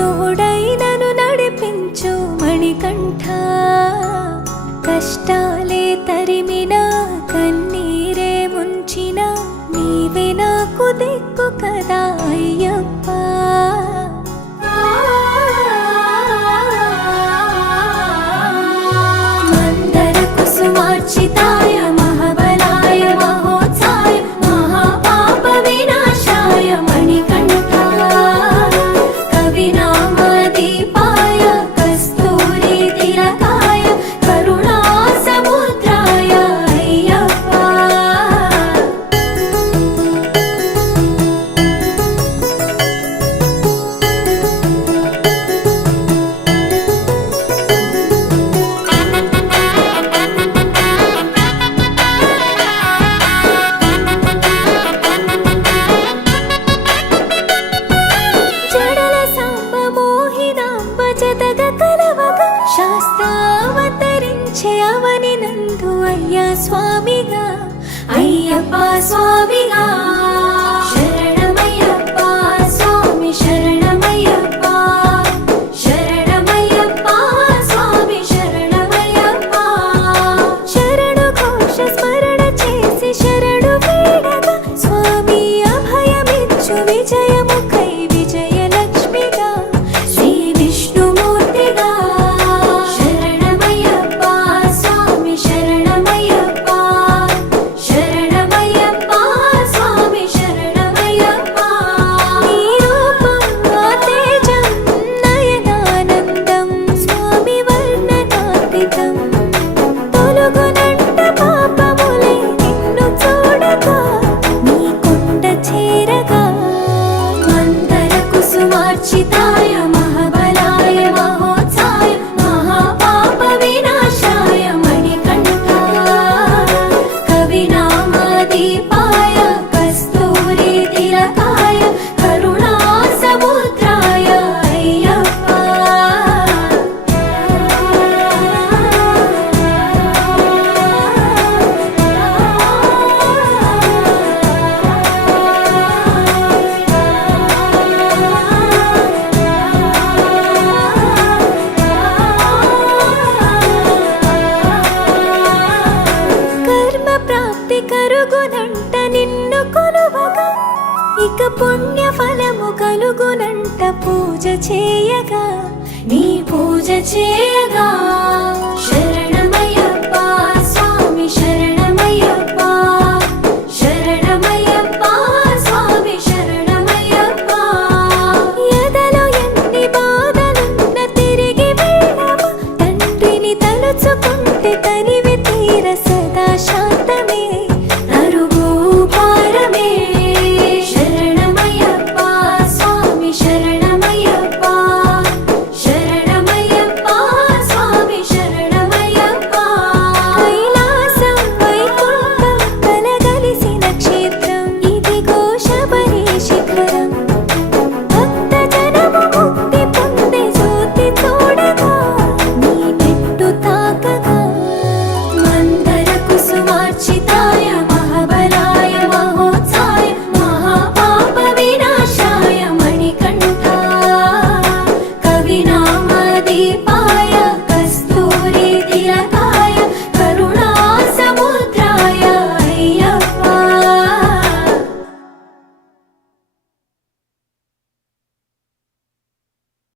తోడైనను నడిపించు మణికంఠ. కష్టాలే తరిమిన కన్నీరే ముంచిన నీవే నాకు దిక్కు కదా అయ్యప్ప. మందర కుసుమార్చితాయ మహాబలాయ మహోత్సాయ మహాపాప వినాశాయ మణికంఠ. కవినామదీపాయ కస్తూరి తిలకాయ కరుణా సముద్రాయ అయ్యప్ప. జడల సాంబ మోహినాంబ జతగ కలవగ శాస్త్రావతరించే అవని నందు అయ్యా స్వామిగా అయ్యప్ప స్వామిగా. శరణమయ్యప్ప స్వామి శరణమయ్యప్ప. శరణమయ్యప్ప స్వామి శరణమయ్యప్ప. శరణు ఘోష స్మరణ చేసి శరణు వేడగా స్వామి అభయమిచ్చు విజయముఖై విజయలక్ష్మిగా శ్రీ విష్ణుమూర్తిగా. శరణమయ్యప్ప స్వామి శరణమయ్యప్ప. శరణమయ్యప్ప స్వామి శరణమయ్యప్ప. నీ రూపం తేజం నయనానందం స్వామి వర్ణనాతీతం. తొలగునంట పాపములే నిన్ను చూడగా నీ కొండ చేరగా. మందర కుసుమార్చితాయ మహాబలాయ మహోత్సాయ మహాపాప వినాశాయ మణికంఠ. కవినామదీపాయ కస్తూరి తిలకాయ కరుణా సముద్రాయ అయ్యప్ప. కర్మ ప్రాప్తి కరుగునంట నిన్ను కొలువగా ఇక పుణ్య ఫలము కలుగునంట పూజ చేయగా నీ పూజ చేయగా.